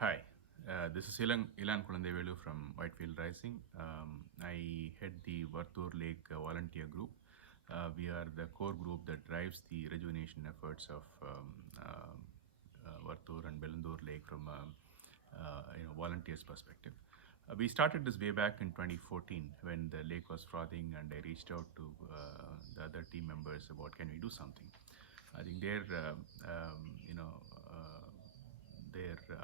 Hi, this is Elan Kulandaivelu from Whitefield Rising. I head the Varthur Lake volunteer group. We are the core group that drives the rejuvenation efforts of Varthur and Bangalore Lake from a volunteers perspective. We started this way back in 2014 when the lake was frothing, and I reached out to the other team members about can we do something. I think their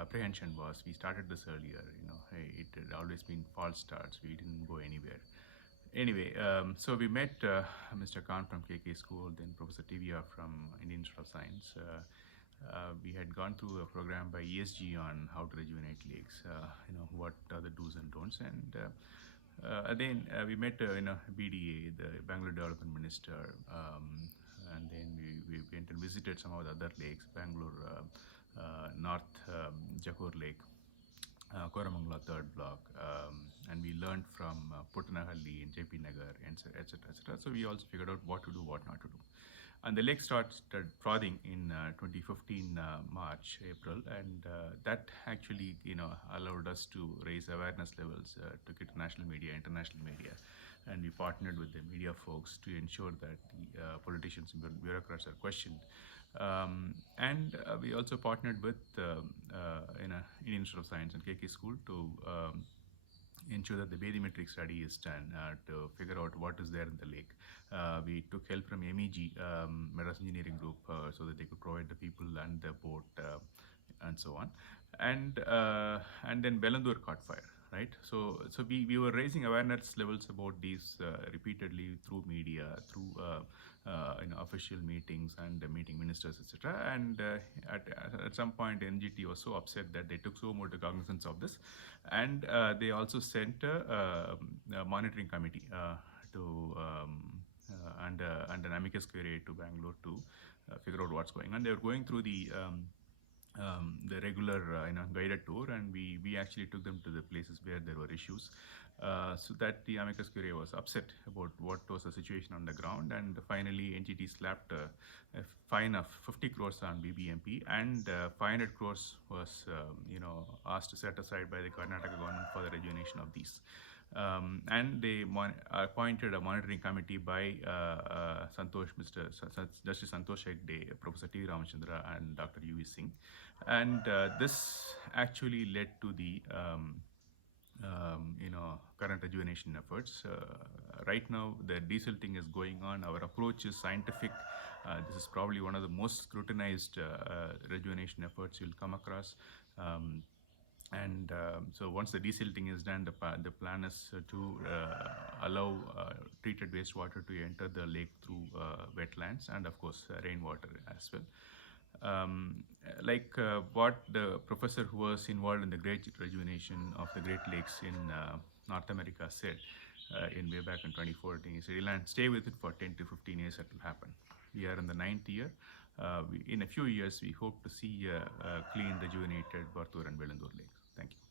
apprehension was we started this earlier. Hey, it had always been false starts. We didn't go anywhere. Anyway, so we met Mr. Khan from KK School, then Professor TVR from Indian Institute of Science. We had gone through a program by IISc on how to rejuvenate lakes. What are the do's and don'ts, and then we met BDA, the Bangalore Development Minister, and then we went and visited some of the other lakes, Bangalore, North Jakur Lake, Koramangala third block, and we learned from Puttanahalli in JP Nagar, etc., etc. So we also figured out what to do, what not to do. And the lake started frothing in 2015 March, April, and that actually allowed us to raise awareness levels, took it to national media, international media, and we partnered with the media folks to ensure that the politicians and bureaucrats are questioned. And we also partnered with Indian Institute of Science and KK School to ensure that the bathymetric study is done to figure out what is there in the lake. We took help from MEG, Madras Engineering Group, so that they could provide the people and the boat and so on. And then Bellandur caught fire, right? So we were raising awareness levels about these repeatedly through media, through official meetings and meeting ministers, etc. And at some point, NGT was so upset that they took so much cognizance of this, and they also sent a monitoring committee to and an amicus curiae to Bangalore to figure out what's going on. They were going through the regular guided tour, and we actually took them to the places where there were issues, so that the amicus curiae was upset about what was the situation on the ground, and finally NGT slapped a fine of 50 crores on BBMP, and 500 crores was asked to set aside by the Karnataka government for the rejuvenation of these. And they appointed a monitoring committee by Justice Santosh Hegde, Professor T. Ramachandra, and Dr. U.V. Singh. And this actually led to the current rejuvenation efforts. Right now, the desilting is going on. Our approach is scientific. This is probably one of the most scrutinized rejuvenation efforts you'll come across. So once the desilting is done, the plan is to allow treated wastewater to enter the lake through wetlands and of course rainwater as well. What the professor who was involved in the great rejuvenation of the Great Lakes in North America said in way back in 2014, he said, "Elan, stay with it for 10 to 15 years, it will happen." We are in the 9th year. In a few years, we hope to see a clean, rejuvenated Varthur and Bellandur lakes. Thank you.